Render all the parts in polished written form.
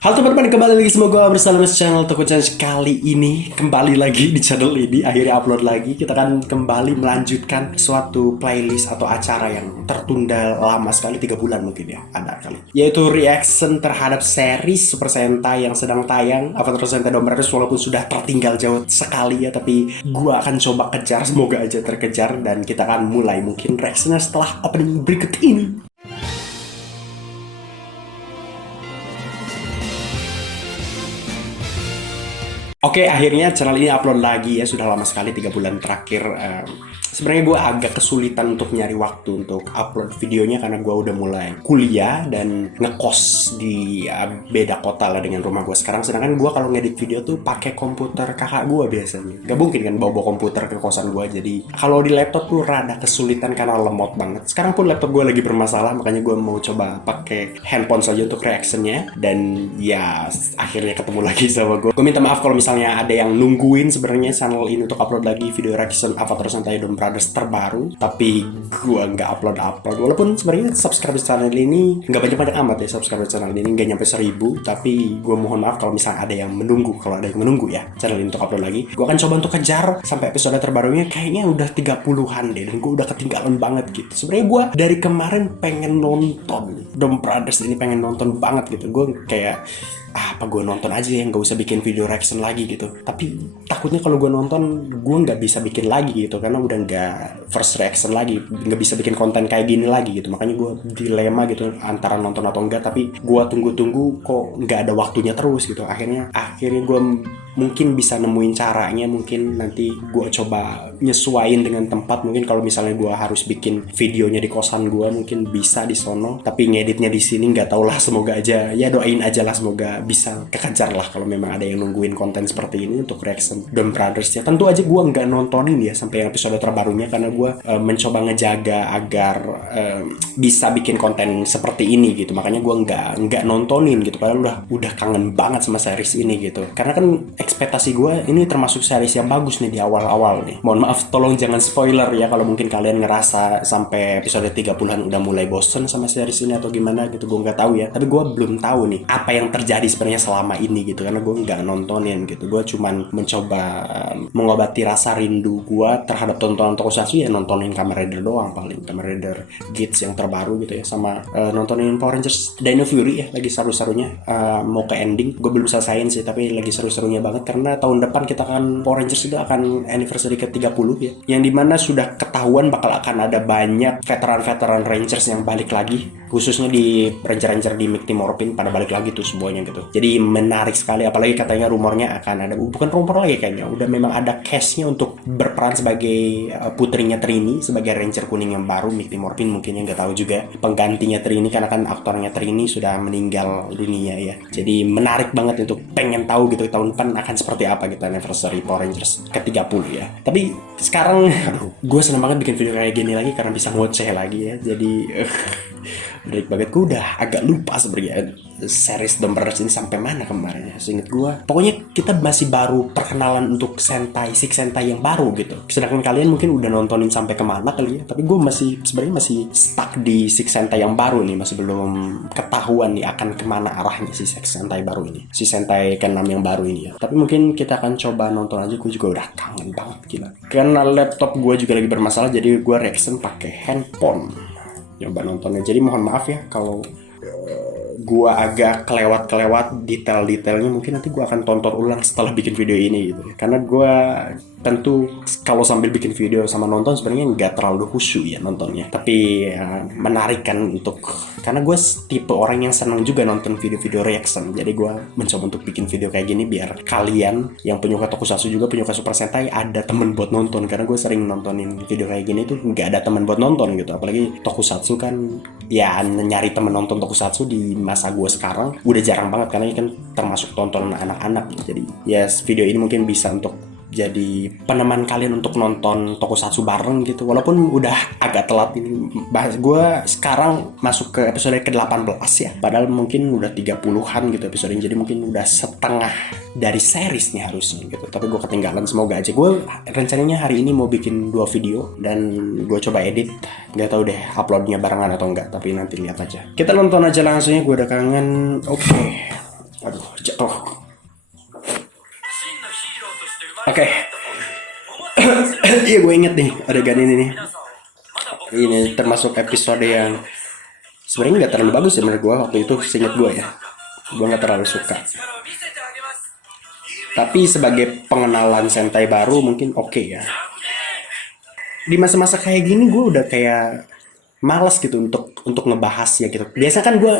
Halo teman-teman, kembali lagi semoga bersama channel Toko Challenge. Kali ini kembali lagi di channel ini, akhirnya upload lagi. Kita akan kembali melanjutkan suatu playlist atau acara yang tertunda lama sekali, 3 bulan mungkin ya, ada kali, yaitu reaction terhadap series Super Sentai yang sedang tayang, Avatar Sentai Domrados. Walaupun sudah tertinggal jauh sekali ya, tapi gua akan coba kejar, semoga aja terkejar. Dan kita akan mulai mungkin reactionnya setelah opening berikut ini. Oke, akhirnya channel ini upload lagi ya. Sudah lama sekali, 3 bulan terakhir. Sebenarnya gue agak kesulitan untuk nyari waktu untuk upload videonya karena gue udah mulai kuliah dan ngekos di beda kota lah dengan rumah gue sekarang. Sedangkan gue kalau ngedit video tuh pakai komputer kakak gue biasanya. Gak mungkin kan bawa komputer ke kosan gue. Jadi kalau di laptop tuh rada kesulitan karena lemot banget. Sekarang pun laptop gue lagi bermasalah, makanya gue mau coba pakai handphone saja untuk reactionnya. Dan ya akhirnya ketemu lagi sama gue. Gue minta maaf kalau misalnya ada yang nungguin sebenarnya channel ini untuk upload lagi video reaction Avatar Sentai Domrados terbaru, tapi gue nggak upload. Walaupun sebenarnya subscriber channel ini nggak banyak amat ya, subscriber channel ini nggak nyampe 1000, tapi gue mohon maaf kalau misalnya ada yang menunggu. Kalau ada yang menunggu ya channel ini untuk upload lagi, gue akan coba untuk kejar sampai episode terbarunya. Kayaknya udah 30-an deh, dan gue udah ketinggalan banget gitu. Sebenarnya gue dari kemarin pengen nonton Domrados ini, pengen nonton banget gitu. Gue kayak apa gue nonton aja ya, nggak usah bikin video reaction lagi gitu. Tapi takutnya kalau gue nonton, gue nggak bisa bikin lagi gitu, karena udah nggak first reaction lagi, nggak bisa bikin konten kayak gini lagi gitu. Makanya gue dilema gitu antara nonton atau enggak. Tapi gue tunggu kok nggak ada waktunya terus gitu. Akhirnya gue mungkin bisa nemuin caranya. Mungkin nanti gue coba nyesuaiin dengan tempat. Mungkin kalau misalnya gue harus bikin videonya di kosan gue, mungkin bisa di sono, tapi ngeditnya di sini nggak tau lah. Semoga aja ya, doain aja lah, semoga bisa kekejar lah kalau memang ada yang nungguin konten seperti ini untuk reaction Domrados ya. Tentu aja gue nggak nontonin ya sampai episode terbarunya, karena gue mencoba ngejaga agar bisa bikin konten seperti ini gitu. Makanya gue nggak nontonin gitu, padahal udah kangen banget sama series ini gitu. Karena kan ekspektasi gue ini termasuk series yang bagus nih di awal-awal nih. Mohon maaf, tolong jangan spoiler ya kalau mungkin kalian ngerasa sampai episode 30-an udah mulai bosen sama series ini atau gimana gitu. Gue nggak tahu ya, tapi gue belum tahu nih apa yang terjadi sebenarnya selama ini gitu, karena gue nggak nontonin gitu. Gue cuman mencoba mengobati rasa rindu gue terhadap tontonan tokusatsu ya, nontonin Kamen Rider doang, paling Kamen Rider Geats yang terbaru gitu ya, sama nontonin Power Rangers Dino Fury ya, lagi seru-serunya. Mau ke ending, gue belum selesaiin sih, tapi lagi seru-serunya banget karena tahun depan kita kan Power Rangers itu akan anniversary ke-30 ya, yang dimana sudah ketahuan bakal akan ada banyak veteran-veteran Rangers yang balik lagi, khususnya di Ranger-Ranger di Mighty Morphin pada balik lagi tuh semuanya gitu. Jadi menarik sekali, apalagi katanya rumornya akan ada, bukan rumor lagi kayaknya, udah memang ada cast-nya untuk berperan sebagai putrinya Trini sebagai Ranger kuning yang baru Mighty Morphin. Mungkin yang nggak tahu juga penggantinya Trini, karena kan aktornya Trini sudah meninggal dunia ya. Jadi menarik banget untuk pengen tahu gitu tahun depan akan seperti apa gitu anniversary Power Rangers ke-30 ya. Tapi sekarang gue seneng banget bikin video kayak gini lagi karena bisa ngoceh lagi ya. Jadi menarik banget. Gue udah agak lupa sebenarnya series Domrados ini sampai mana kemarin ya. Seinget gue, pokoknya kita masih baru perkenalan untuk Six Sentai yang baru gitu. Sedangkan kalian mungkin udah nontonin sampai kemana kali ya. Tapi gue sebenarnya masih stuck di Six Sentai yang baru nih, masih belum ketahuan nih akan kemana arahnya si Six Sentai baru ini, si Sentai ke-6 yang baru ini ya. Tapi mungkin kita akan coba nonton aja. Gue juga udah kangen banget gila. Karena laptop gue juga lagi bermasalah, jadi gue reaction pakai handphone nyoba nontonnya. Jadi mohon maaf ya kalau gua agak kelewat detail-detailnya. Mungkin nanti gua akan tonton ulang setelah bikin video ini gitu. Karena gua tentu kalau sambil bikin video sama nonton sebenarnya nggak terlalu khusyuk ya nontonnya. Tapi menarik kan untuk, karena gue tipe orang yang senang juga nonton video-video reaction. Jadi gue mencoba untuk bikin video kayak gini biar kalian yang penyuka tokusatsu juga, penyuka Super Sentai, ada temen buat nonton. Karena gue sering nontonin video kayak gini tuh nggak ada temen buat nonton gitu. Apalagi tokusatsu kan ya, nyari temen nonton tokusatsu di masa gue sekarang udah jarang banget, karena ini kan termasuk tontonan anak-anak. Jadi ya video ini mungkin bisa untuk jadi peneman kalian untuk nonton tokusatsu bareng gitu. Walaupun udah agak telat ini, bahas gue sekarang masuk ke episode ke-18 ya, padahal mungkin udah 30-an gitu episode ini. Jadi mungkin udah setengah dari series nih harusnya gitu, tapi gue ketinggalan. Semoga aja. Gue rencananya hari ini mau bikin 2 video dan gue coba edit. Gak tahu deh uploadnya barengan atau enggak, tapi nanti lihat aja. Kita nonton aja langsungnya, gue udah kangen. Oke. Aduh, jatuh. Oke. Iya, gue inget nih adegan ini nih. Ini termasuk episode yang sebenarnya nggak terlalu bagus ya menurut gue waktu itu, seingat gue ya. Gue nggak terlalu suka. Tapi sebagai pengenalan Sentai baru mungkin oke ya. Di masa-masa kayak gini gue udah kayak males gitu untuk ngebahas ya gitu. Biasa kan gue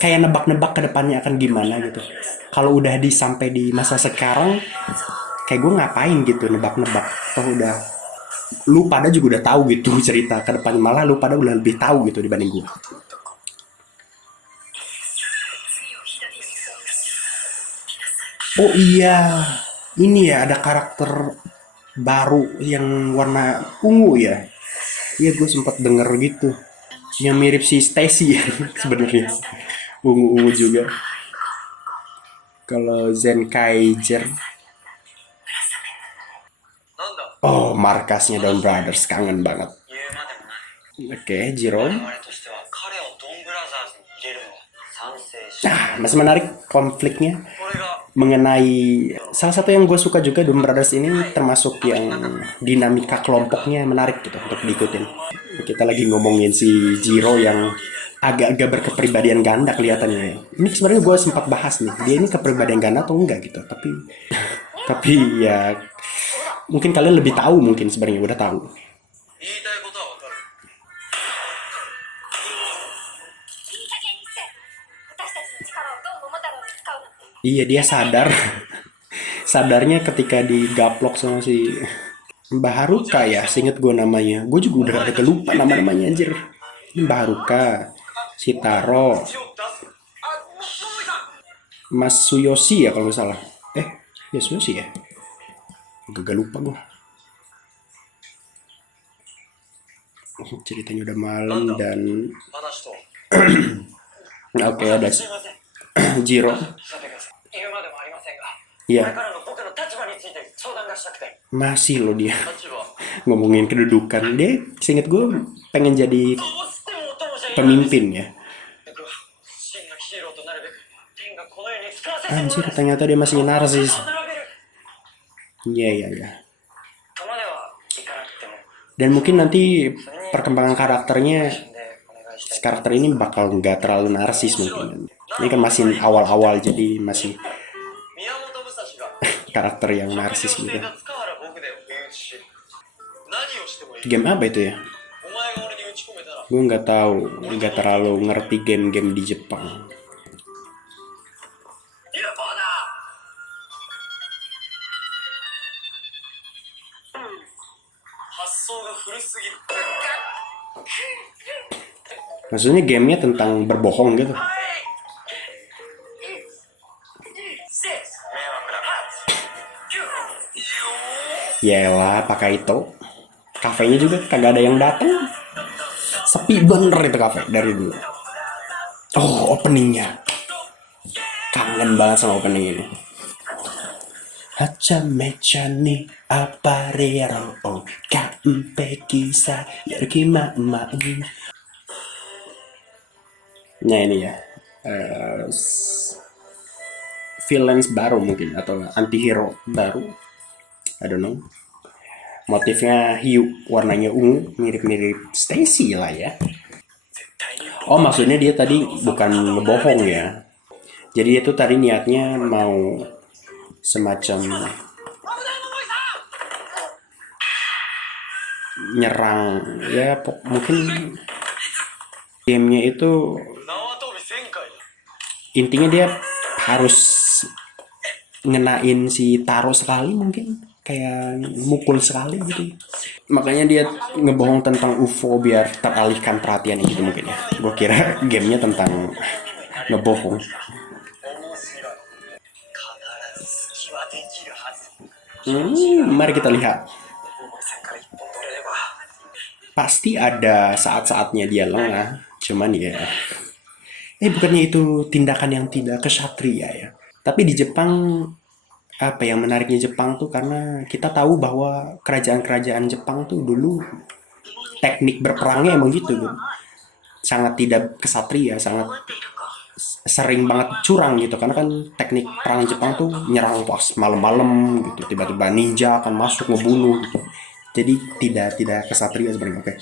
kayak nebak-nebak ke depannya akan gimana gitu. Kalau udah sampai di masa sekarang, kayak gue ngapain gitu nebak-nebak. Toh udah, lu pada juga udah tahu gitu cerita ke depannya, malah lu pada udah lebih tahu gitu dibanding gue. Oh iya, ini ya ada karakter baru yang warna ungu ya. Iya, gue sempat denger gitu. Yang mirip si Stacy ya sebenarnya. Ungu-ungu juga. Kalau Zenkaiger, oh markasnya Down Brothers, kangen banget. Oke, Jiro. Nah, masih menarik konfliknya mengenai salah satu yang gue suka juga Doom Brothers ini, termasuk yang dinamika kelompoknya menarik gitu untuk diikutin. Kita lagi ngomongin si Jiro yang agak-agak berkepribadian ganda kelihatannya. Ini sebenarnya gue sempat bahas nih, dia ini kepribadian ganda atau enggak gitu. Tapi ya mungkin kalian lebih tahu, mungkin sebenarnya udah tahu. Iya, dia sadar. Sadarnya ketika digaplok sama si Mbah Haruka ya, seinget gue namanya. Gue juga udah ada lupa nama-namanya anjir. Mbah Haruka, si Taro, Mas Suyoshi ya kalau nggak salah. Ya Suyoshi ya. Gak lupa gue. Ceritanya udah malam dan oke, ada Jiro. Iya. Masih loh dia ngomongin kedudukan. Dia seinget gue pengen jadi pemimpin ya. Anjir, ternyata dia masih narsis. Iya. Dan mungkin nanti perkembangan karakter ini bakal nggak terlalu narsis mungkin. Ini kan masih awal-awal, jadi masih karakter yang narsis gitu. Game apa itu ya? Gue nggak tahu, nggak terlalu ngerti game-game di Jepang. Maksudnya gamenya tentang berbohong gitu. Yaelah, pakai itu. Kafenya juga kagak ada yang datang. Sepi bener itu kafe dari dulu. Oh, openingnya. Kangen banget sama opening ini. Hachamechani aparero o kampekisa yarkima ma. Nah ini ya, villains baru mungkin atau antihero baru, I don't know. Motifnya hiu, warnanya ungu, mirip-mirip Stacy lah ya. Oh, maksudnya dia tadi bukan ngebohong ya. Jadi itu tadi niatnya mau semacam nyerang ya, mungkin gamenya itu intinya dia harus ngenain si Taro sekali, mungkin kayak mukul sekali gitu. Makanya dia ngebohong tentang UFO biar teralihkan perhatiannya gitu mungkin ya. Gue kira gamenya tentang ngebohong. Mari kita lihat. Pasti ada saat-saatnya dia lengah, cuman ya bukannya itu tindakan yang tidak kesatria ya. Tapi di Jepang, apa yang menariknya Jepang tuh karena kita tahu bahwa kerajaan-kerajaan Jepang tuh dulu teknik berperangnya emang gitu, sangat tidak kesatria, sangat sering banget curang gitu, karena kan teknik perang Jepang tuh nyerang pas malam-malam gitu, tiba-tiba ninja akan masuk ngebunuh gitu. Jadi tidak kesatria sebenarnya. Oke,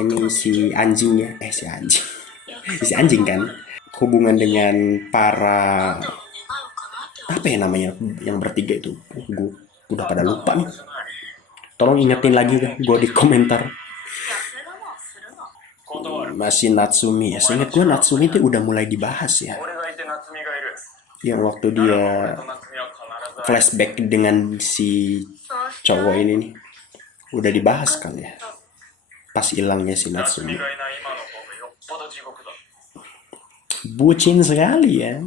ini si anjing ya, si anjing, si anjing kan, hubungan dengan para apa ya namanya yang bertiga itu, gue udah pada lupa nih. Tolong ingetin lagi kan gue di komentar. Masih Natsumi ya, seingat gue Natsumi itu udah mulai dibahas ya, yang waktu dia flashback dengan si cowok ini nih, udah dibahas kan ya, pas hilangnya si Natsumi. Bucin sekali ya.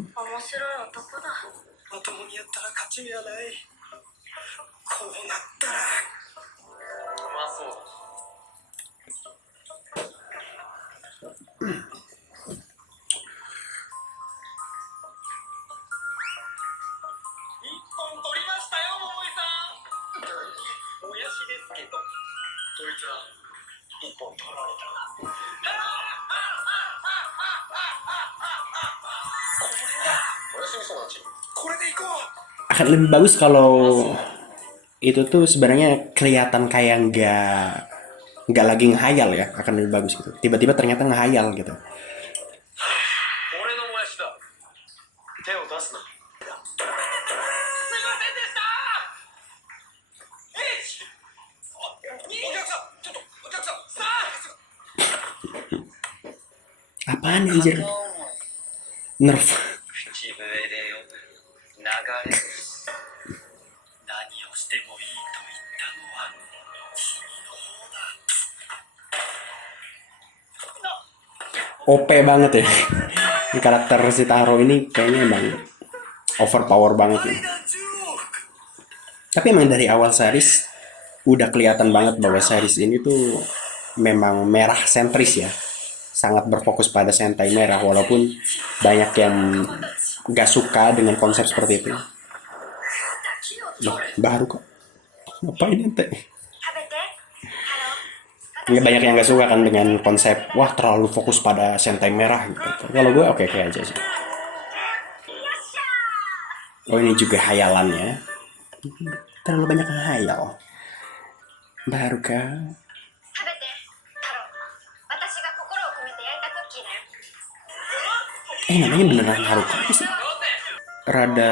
Akan lebih bagus kalau itu tuh sebenarnya kelihatan kayak nggak lagi ngehayal ya, akan lebih bagus gitu. Tiba-tiba ternyata ngehayal gitu. Apaan anjir? Nerf. OP banget ya. Ini karakter si Taro ini kayaknya emang overpower banget ya. Tapi emang dari awal series udah kelihatan banget bahwa series ini tuh memang merah sentris ya. Sangat berfokus pada Sentai merah, walaupun banyak yang gak suka dengan konsep seperti itu. Loh, baru kok. Ngapain ente? Nggak, banyak yang gak suka kan dengan konsep wah terlalu fokus pada Sentai merah gitu. Kalau gue oke aja sih. Oh, ini juga hayalannya. Terlalu banyak hayal. Baru kah? Namanya beneran Haruka sih. Rada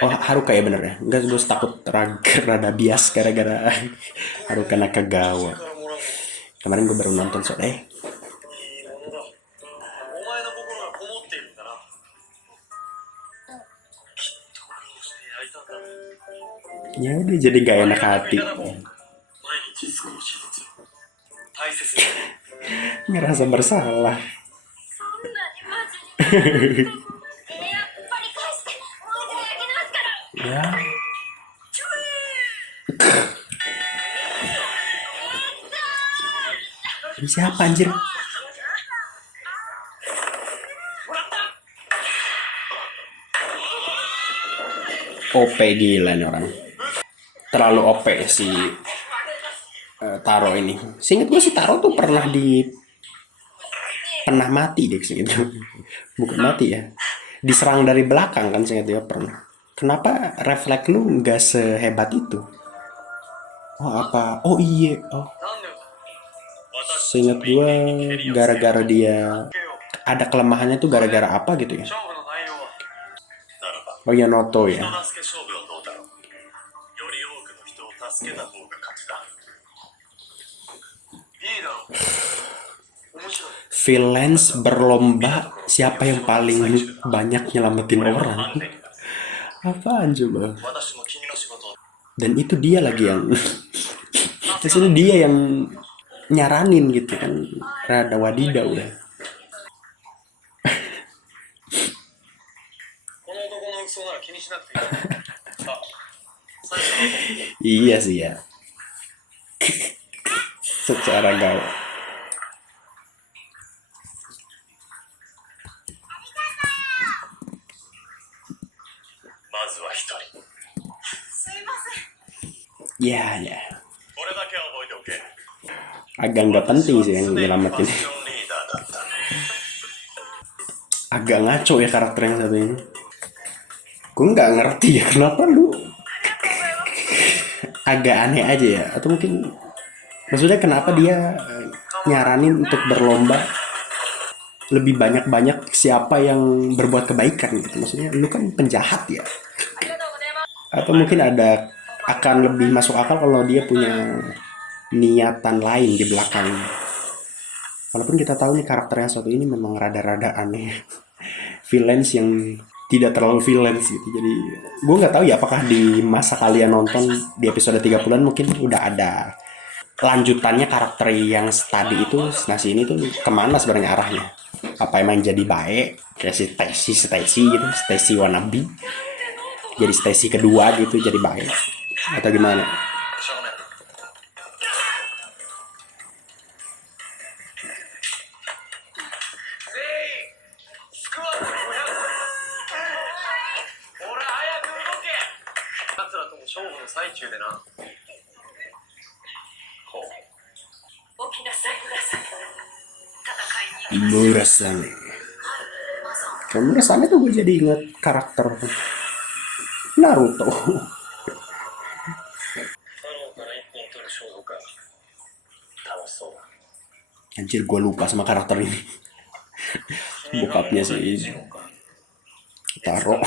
Haruka ya bener ya. Enggak, gue takut rada bias gara-gara Haruka Nakagawa. Kemarin gue baru nonton ya udah jadi gak enak hati. Ngerasa bersalah. Ya. Ini siapa anjir? OP gila nih orang. Terlalu OP si Taro ini. Seinget gue si Taro tuh pernah mati deh gitu. Bukan mati ya. Diserang dari belakang kan, seinget dia pernah. Kenapa refleks lu nggak sehebat itu? Oh apa? Oh iya. Oh. Seinget gue gara-gara dia ada kelemahannya tuh gara-gara apa gitu ya? Oh ya, Noto ya. Villains berlomba siapa yang paling banyak nyelamatin orang. Apaan coba? Dan itu dia lagi yang terus dia yang nyaranin gitu kan, rada wadidaw udah. Iya sih ya. Secara gawat. Ya. Agak nggak penting sih yang nyelamatin. agak ngaco ya karakter yang satu ini. Gue nggak ngerti ya kenapa lu agak aneh aja ya, atau mungkin maksudnya kenapa dia nyaranin untuk berlomba lebih banyak siapa yang berbuat kebaikan gitu. Maksudnya lu kan penjahat ya, atau mungkin ada akan lebih masuk akal kalau dia punya niatan lain di belakang. Walaupun kita tahu nih karakter yang satu ini memang rada-rada aneh, villains yang tidak terlalu villains gitu. Jadi gue nggak tahu ya apakah di masa kalian nonton di episode 30-an mungkin udah ada lanjutannya karakter yang tadi itu. Nah si ini tuh kemana sebenarnya arahnya? Apa emang jadi baik kayak si Stacy gitu, Stacy wannabe, jadi Stacy kedua gitu jadi baik atau gimana? Murasame. Kayak Murasame tuh gue jadi inget karakter Naruto. Anjir gue lupa sama karakter ini. Bokapnya sih Taro.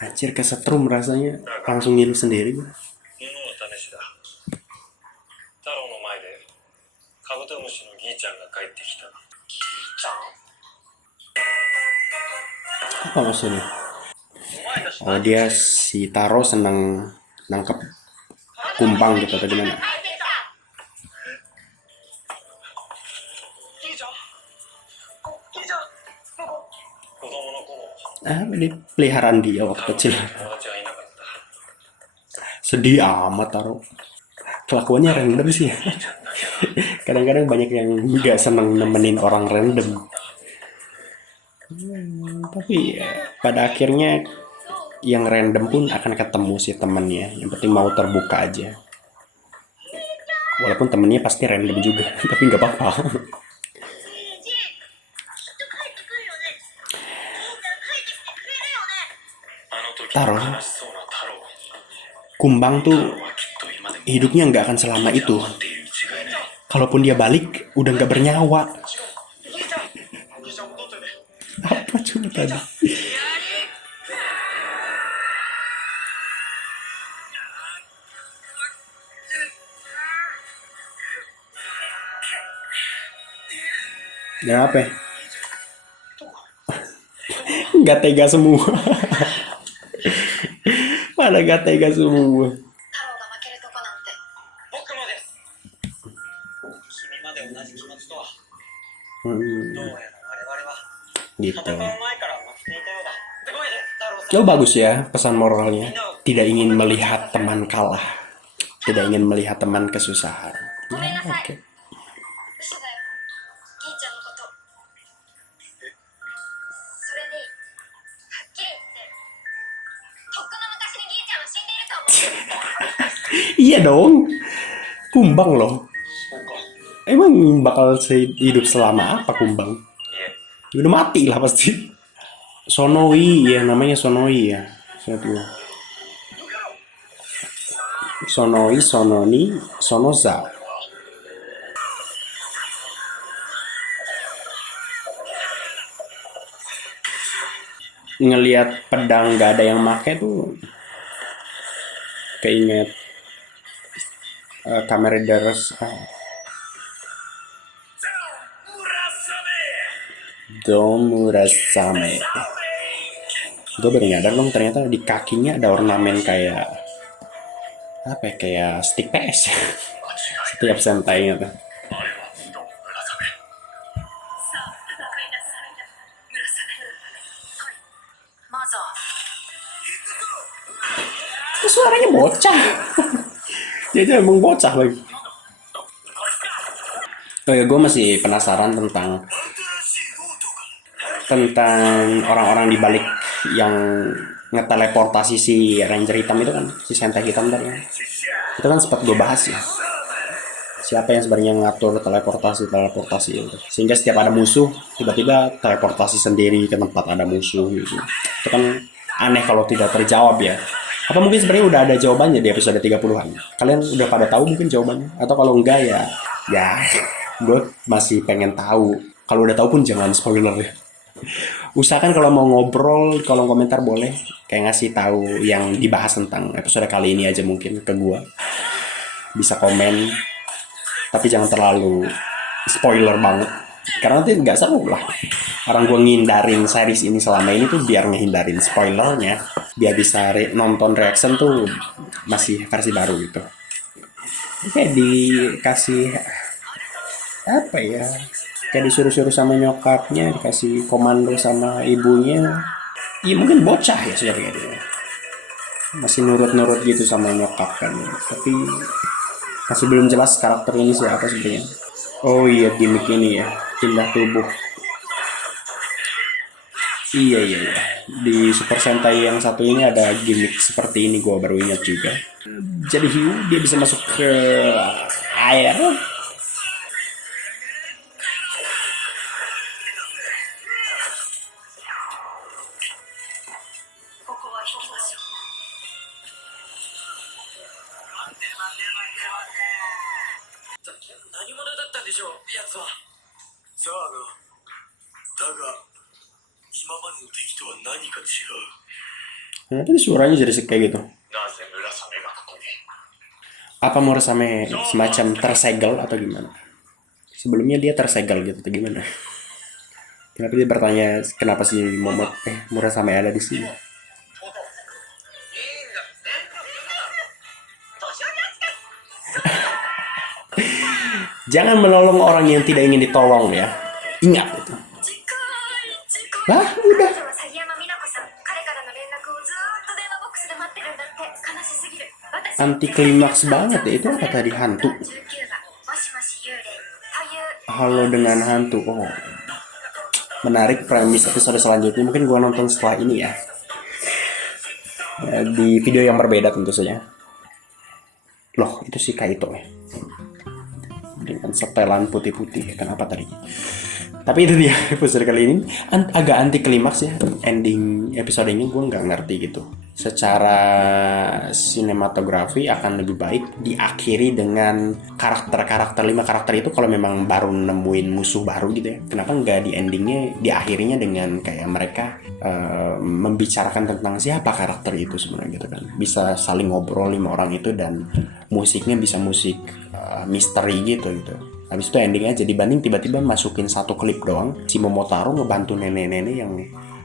Anjir kesetrum rasanya, langsung ngilu sendiri gue. Apa maksudnya? Oh dia si Taro seneng nangkep kumbang gitu atau gimana? Ini peliharaan dia waktu kecil. Sedih amat Taro. Kelakuannya random sih. Kadang-kadang banyak yang nggak seneng nemenin orang random. Tapi pada akhirnya yang random pun akan ketemu si temennya. Yang penting mau terbuka aja. Walaupun temennya pasti random juga, tapi nggak apa-apa. Taro, kumbang tuh hidupnya nggak akan selama itu. Kalaupun dia balik, udah nggak bernyawa. Apa coba tadi? Dan apa ya? Nggak tega semua. Mana gak tega semua. Gitu. Oh bagus ya pesan moralnya. Tidak ingin melihat teman kalah. Tidak ingin melihat teman kesusahan. Ya, oke. Iya dong, kumbang loh. Emang bakal hidup selama apa kumbang? Udah mati lah pasti. Sonoi ya namanya Sonoi ya. Sonoi, Sononi, Sonoza. Ngelihat pedang gak ada yang make tuh keinget Kamen Riders Domurasame. Gue baru nyadar dong ternyata di kakinya ada ornamen kayak apa ya, kayak stick PS. Setiap sentainya tuh. Suaranya bocah. Jadi emang bocah lagi. Oh ya, gue masih penasaran tentang orang-orang di balik yang ngeteleportasi si ranger hitam itu kan, si Sentai hitam tadi. Itu kan sempat gue bahas ya. Siapa yang sebenarnya ngatur teleportasi itu. Sehingga setiap ada musuh, tiba-tiba teleportasi sendiri ke tempat ada musuh gitu. Itu kan aneh kalau tidak terjawab ya. Apa mungkin sebenarnya udah ada jawabannya di episode 30-an? Kalian udah pada tahu mungkin jawabannya? Atau kalau enggak ya gue masih pengen tahu. Kalau udah tahu pun jangan spoiler ya. Usahakan kalau mau ngobrol, kolom komentar boleh kayak ngasih tahu yang dibahas tentang episode kali ini aja mungkin ke gue. Bisa komen, tapi jangan terlalu spoiler banget. Karena nanti nggak seru lah. Orang gue ngindarin series ini selama ini tuh biar ngehindarin spoilernya, biar bisa nonton reaction tuh masih versi baru gitu. Kayak dikasih apa ya? Kayak disuruh-suruh sama nyokapnya, dikasih komando sama ibunya. Iya mungkin bocah ya sebenarnya dia. Masih nurut-nurut gitu sama nyokap kan. Tapi masih belum jelas karakter ini siapa sebenarnya. Oh iya, gimmick ini ya, pindah tubuh. Iya. Di Super Sentai yang satu ini ada gimmick seperti ini, gue baru ingat juga. Jadi hiu, dia bisa masuk ke air. Kenapa suaranya jadi kayak gitu? Apa Murasame semacam tersegel atau gimana? Sebelumnya dia tersegel gitu atau gimana? Kenapa dia bertanya kenapa si Murasame ada di sini? Jangan menolong orang yang tidak ingin ditolong ya. Ingat itu. Lah, udah. Anti klimaks banget ya. Itu apa tadi, hantu? Halo dengan hantu. Oh. Menarik premis episode selanjutnya. Mungkin gua nonton setelah ini ya. Di video yang berbeda tentu saja. Loh, itu si Kaito ya. Dengan setelan putih-putih. Kenapa tadi? Tapi itu dia episode kali ini. Agak anti klimaks ya. Ending episode ini gue nggak ngerti gitu. Secara sinematografi akan lebih baik diakhiri dengan karakter-karakter 5 karakter itu kalau memang baru nemuin musuh baru gitu ya. Kenapa nggak di endingnya diakhirinya dengan kayak mereka membicarakan tentang siapa karakter itu sebenarnya gitu kan. Bisa saling ngobrol 5 orang itu dan musiknya bisa musik misteri gitu. Habis itu endingnya jadi banding tiba-tiba masukin satu klip doang si Momotaro ngebantu nenek-nenek yang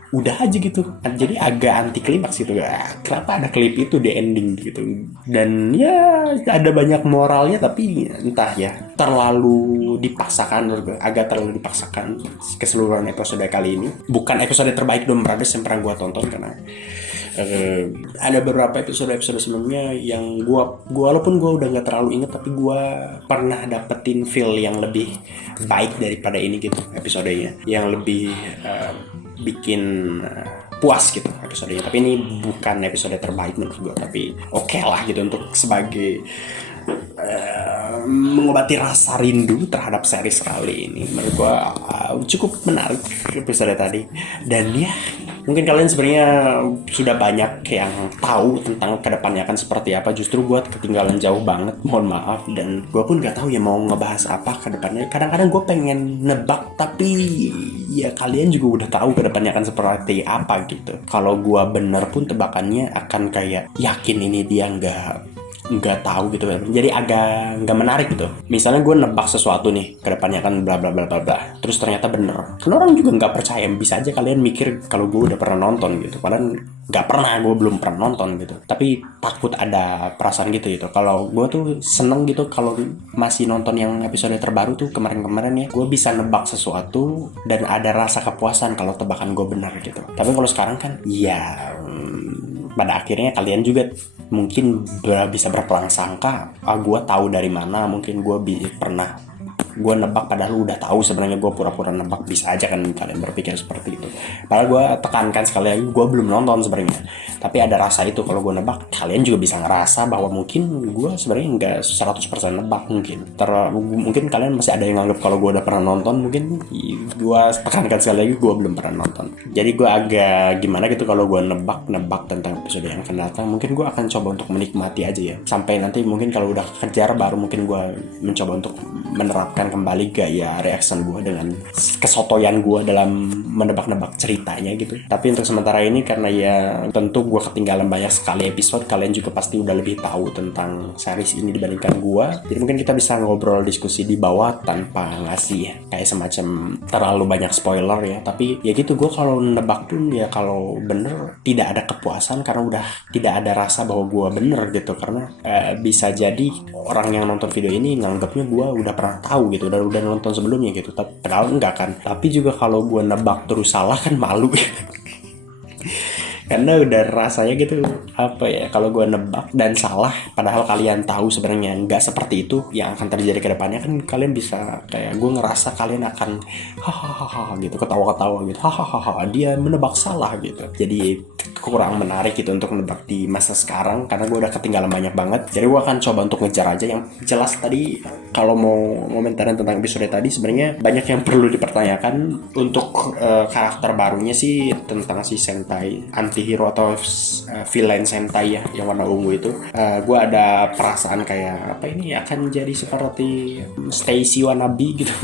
udah aja gitu. Jadi agak anti klimaks gitu. Kenapa ada klip itu di ending gitu. Dan ya ada banyak moralnya tapi entah ya terlalu dipaksakan, agak terlalu dipaksakan keseluruhan episode kali ini. Bukan episode terbaik Dom Brothers yang pernah gue tonton karena ada beberapa episode sebelumnya yang gua walaupun gua udah nggak terlalu inget tapi gua pernah dapetin feel yang lebih baik daripada ini gitu episodenya, yang lebih bikin puas gitu episodenya. Tapi ini bukan episode terbaik menurut gua, tapi oke lah gitu untuk sebagai mengobati rasa rindu terhadap series kali ini. Menurut gua cukup menarik episode tadi. Dan ya mungkin kalian sebenarnya sudah banyak yang tahu tentang kedepannya akan seperti apa. Justru gue ketinggalan jauh banget, mohon maaf. Dan gue pun gak tahu ya mau ngebahas apa kedepannya. Kadang-kadang gue pengen nebak, tapi ya kalian juga udah tahu kedepannya akan seperti apa gitu. Kalau gue bener pun tebakannya akan kayak yakin ini dia nggak tahu gitu kan, jadi agak nggak menarik gitu. Misalnya gue nebak sesuatu nih kedepannya kan bla bla bla bla bla, terus ternyata bener, kan orang juga nggak percaya. Bisa aja kalian mikir kalau gue udah pernah nonton gitu, padahal nggak pernah, gue belum pernah nonton gitu. Tapi takut ada perasaan gitu. Kalau gue tuh seneng gitu kalau masih nonton yang episode terbaru tuh kemarin ya, gue bisa nebak sesuatu dan ada rasa kepuasan kalau tebakan gue benar gitu. Tapi kalau sekarang kan ya pada akhirnya kalian juga mungkin bisa berprasangka, gue tahu dari mana, mungkin gue pernah gue nebak padahal lu udah tahu sebenarnya gue pura-pura nebak. Bisa aja kan kalian berpikir seperti itu. Padahal gue tekankan sekali lagi, gue belum nonton sebenarnya, tapi ada rasa itu kalau gue nebak. Kalian juga bisa ngerasa bahwa mungkin gue sebenarnya nggak 100% nebak, mungkin kalian masih ada yang nganggap kalau gue udah pernah nonton. Mungkin gue tekankan sekali lagi, gue belum pernah nonton. Jadi gue agak gimana gitu kalau gue nebak tentang episode yang akan datang. Mungkin gue akan coba untuk menikmati aja ya, sampai nanti mungkin kalau udah kejar baru mungkin gue mencoba untuk menerapkan kembali gaya reaction gue dengan kesotoyan gue dalam menebak-nebak ceritanya gitu. Tapi untuk sementara ini karena ya tentu gue ketinggalan banyak sekali episode, kalian juga pasti udah lebih tahu tentang series ini dibandingkan gue. Jadi mungkin kita bisa ngobrol diskusi di bawah tanpa ngasih kayak semacam terlalu banyak spoiler ya. Tapi ya gitu, gue kalau nebak pun ya kalau bener tidak ada kepuasan karena udah tidak ada rasa bahwa gue bener gitu. Karena bisa jadi orang yang nonton video ini nganggapnya gue udah pernah tahu gitu, udah nonton sebelumnya gitu. Tapi padahal enggak kan. Tapi juga kalau gue nebak terus salah kan malu. Karena udah rasanya gitu, apa ya, kalau gue nebak dan salah padahal kalian tahu sebenarnya nggak seperti itu yang akan terjadi ke depannya, kan kalian bisa kayak gue ngerasa kalian akan hahaha gitu, ketawa-ketawa gitu, hahaha dia menebak salah gitu. Jadi kurang menarik gitu untuk nebak di masa sekarang karena gue udah ketinggalan banyak banget. Jadi gue akan coba untuk ngejar aja yang jelas. Tadi kalau mau komentarin tentang episode tadi, sebenarnya banyak yang perlu dipertanyakan. Untuk karakter barunya sih tentang si Sentai antihero atau villain Sentai ya yang warna ungu itu, gue ada perasaan kayak apa ini akan jadi seperti Stacy wannabe gitu.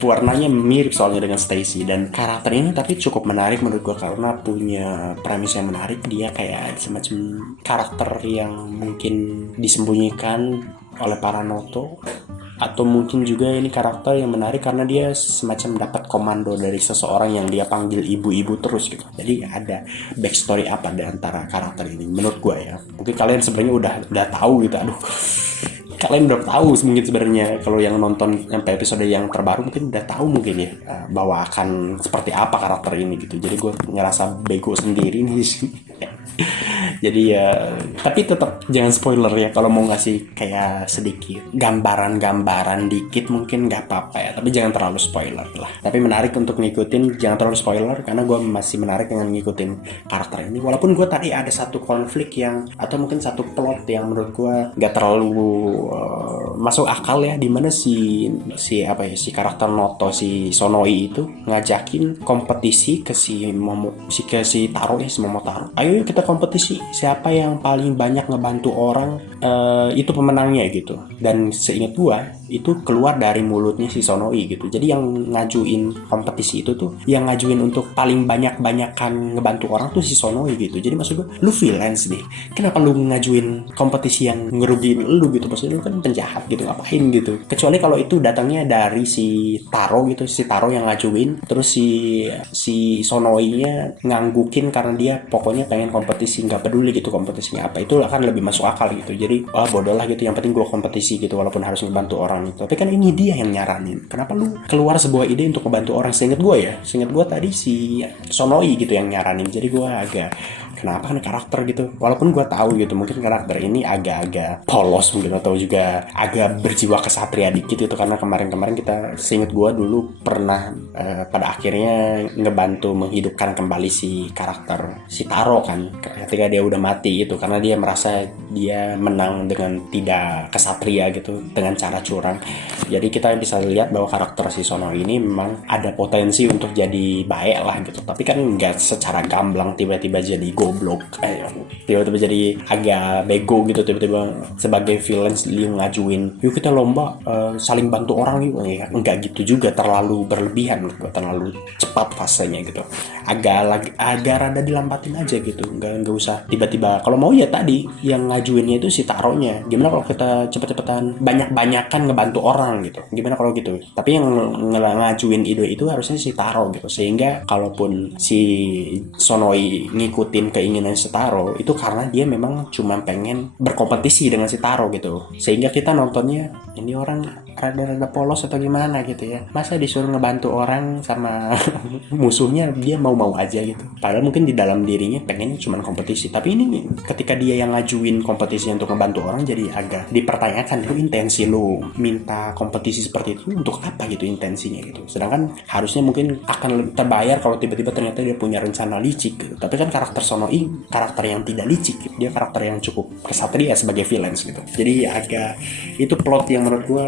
Warnanya mirip soalnya dengan Stacy, dan karakter ini tapi cukup menarik menurut gue karena punya premis yang menarik. Dia kayak semacam karakter yang mungkin disembunyikan oleh para Noto, atau mungkin juga ini karakter yang menarik karena dia semacam dapat komando dari seseorang yang dia panggil ibu-ibu terus gitu. Jadi ada backstory apa di antara karakter ini menurut gue ya. Mungkin kalian sebenarnya udah tahu gitu. Aduh, kalian udah tahu mungkin sebenarnya kalau yang nonton sampai episode yang terbaru mungkin udah tahu mungkin ya bahwa akan seperti apa karakter ini gitu. Jadi gue ngerasa bego sendiri nih. Jadi ya, tapi tetap jangan spoiler ya. Kalau mau ngasih kayak sedikit gambaran dikit mungkin nggak apa-apa ya, tapi jangan terlalu spoiler lah. Tapi menarik untuk ngikutin, jangan terlalu spoiler karena gue masih menarik dengan ngikutin karakter ini. Walaupun gue tadi ada satu konflik yang, atau mungkin satu plot yang menurut gue nggak terlalu masuk akal ya, dimana si karakter Noto, si Sonoi itu ngajakin kompetisi ke si Taro ya, si Momotaro. Ayo kita kompetisi, siapa yang paling banyak ngebantu orang itu pemenangnya gitu. Dan seingat gua itu keluar dari mulutnya si Sonoi gitu. Jadi yang ngajuin kompetisi itu tuh, yang ngajuin untuk paling banyakan ngebantu orang tuh si Sonoi gitu. Jadi maksud gua, lu freelance nih, kenapa lu ngajuin kompetisi yang ngerugiin lu gitu? Maksudnya lu kan penjahat gitu, ngapain gitu? Kecuali kalau itu datangnya dari si Taro gitu, si Taro yang ngajuin, terus si Sonoi-nya nganggukin karena dia pokoknya pengen kompetisi, nggak peduli gitu kompetisinya apa, itu akan lebih masuk akal gitu. Jadi bodoh lah gitu, yang penting gue kompetisi gitu walaupun harus ngebantu orang gitu. Tapi kan ini dia yang nyaranin, kenapa lu keluar sebuah ide untuk ngebantu orang? Seinget gue tadi si Sonoi gitu yang nyaranin. Jadi gue agak kenapa kan karakter gitu, walaupun gue tahu gitu mungkin karakter ini agak-agak polos mungkin, atau juga agak berjiwa kesatria dikit itu karena kemarin kita, seinget gue dulu pernah pada akhirnya ngebantu menghidupkan kembali si karakter si Taro kan ketika dia udah mati itu, karena dia merasa dia menang dengan tidak kesatria gitu, dengan cara curang. Jadi kita bisa lihat bahwa karakter si Sono ini memang ada potensi untuk jadi baik lah gitu, tapi kan nggak secara gamblang tiba-tiba jadi goblok, tiba-tiba jadi agak bego gitu, tiba-tiba sebagai villain dia ngajuin yuk kita lomba saling bantu orang yuk, ya nggak gitu juga, terlalu berlebihan, terlalu cepat fasenya gitu, agak rada dilampatin aja gitu, nggak usah tiba-tiba. Kalau mau ya tadi yang ngajuinnya itu si Taronya, gimana kalau kita cepet-cepetan banyak-banyakan ngebantu orang gitu, gimana kalau gitu. Tapi yang ngajuin ide itu harusnya si Taro gitu, sehingga kalaupun si Sonoi ngikutin keinginan si Taro itu karena dia memang cuma pengen berkompetisi dengan si Taro gitu, sehingga kita nontonnya ini orang rada-rada polos atau gimana gitu ya. Masa disuruh ngebantu orang sama musuhnya dia mau-mau aja gitu. Padahal mungkin di dalam dirinya pengen cuma kompetisi. Tapi ini ketika dia yang ngajuin kompetisi untuk ngebantu orang, jadi agak dipertanyakan, lu intensi lu minta kompetisi seperti itu untuk apa gitu intensinya gitu. Sedangkan harusnya mungkin akan terbayar kalau tiba-tiba ternyata dia punya rencana licik gitu. Tapi kan karakter Sonoi karakter yang tidak licik gitu. Dia karakter yang cukup kesatria sebagai villains gitu. Jadi agak itu plot yang menurut gue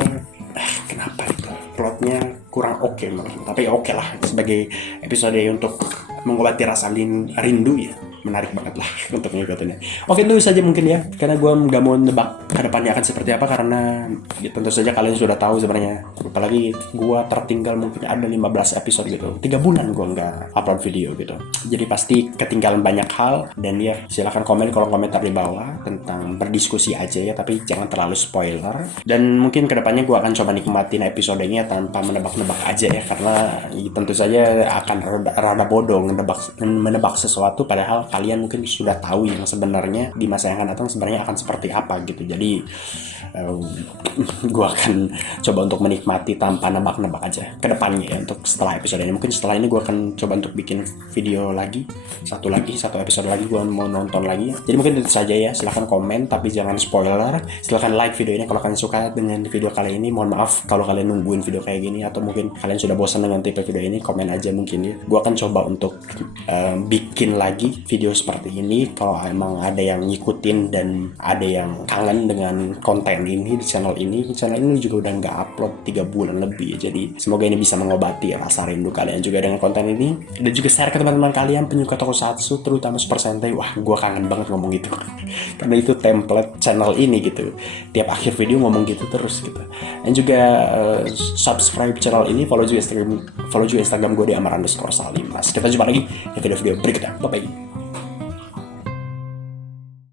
kenapa gitu, plotnya kurang oke menurut gue. Tapi oke lah sebagai episode untuk mengobati rasa rindu ya, menarik banget lah untuk mengikutinnya. Oke, itu saja mungkin ya, karena gue nggak mau nebak kedepannya akan seperti apa, karena ya, tentu saja kalian sudah tahu sebenarnya. Apalagi gue tertinggal mungkin ada 15 episode gitu, 3 bulan gue nggak upload video gitu. Jadi pasti ketinggalan banyak hal, dan ya silahkan komen kolom komentar di bawah tentang berdiskusi aja ya, tapi jangan terlalu spoiler. Dan mungkin kedepannya gue akan coba nikmatin episodenya tanpa menebak-nebak aja ya, karena ya, tentu saja akan rada bodoh menebak sesuatu padahal kalian mungkin sudah tahu yang sebenarnya di masa yang akan datang sebenarnya akan seperti apa gitu. Jadi gue akan coba untuk menikmati tanpa nebak-nebak aja ke depannya ya, untuk setelah episode ini. Mungkin setelah ini gue akan coba untuk bikin video lagi, satu episode lagi gue mau nonton lagi. Jadi mungkin itu saja ya, silahkan komen tapi jangan spoiler. Silahkan like video ini kalau kalian suka dengan video kali ini. Mohon maaf kalau kalian nungguin video kayak gini, atau mungkin kalian sudah bosan dengan tipe video ini. Komen aja mungkin ya, gue akan coba untuk bikin lagi video seperti ini kalau emang ada yang ngikutin dan ada yang kangen dengan konten ini di channel ini. Channel ini juga udah nggak upload 3 bulan lebih ya. Jadi semoga ini bisa mengobati rasa rindu kalian juga dengan konten ini, dan juga share ke teman-teman kalian penyuka tokusatsu, terutama Super Sentai. Wah, gue kangen banget ngomong gitu karena itu template channel ini gitu, tiap akhir video ngomong gitu terus gitu. Dan juga subscribe channel ini, follow juga Instagram gue di amar_salim. Kita jumpa lagi di video-video berikutnya. Bye bye.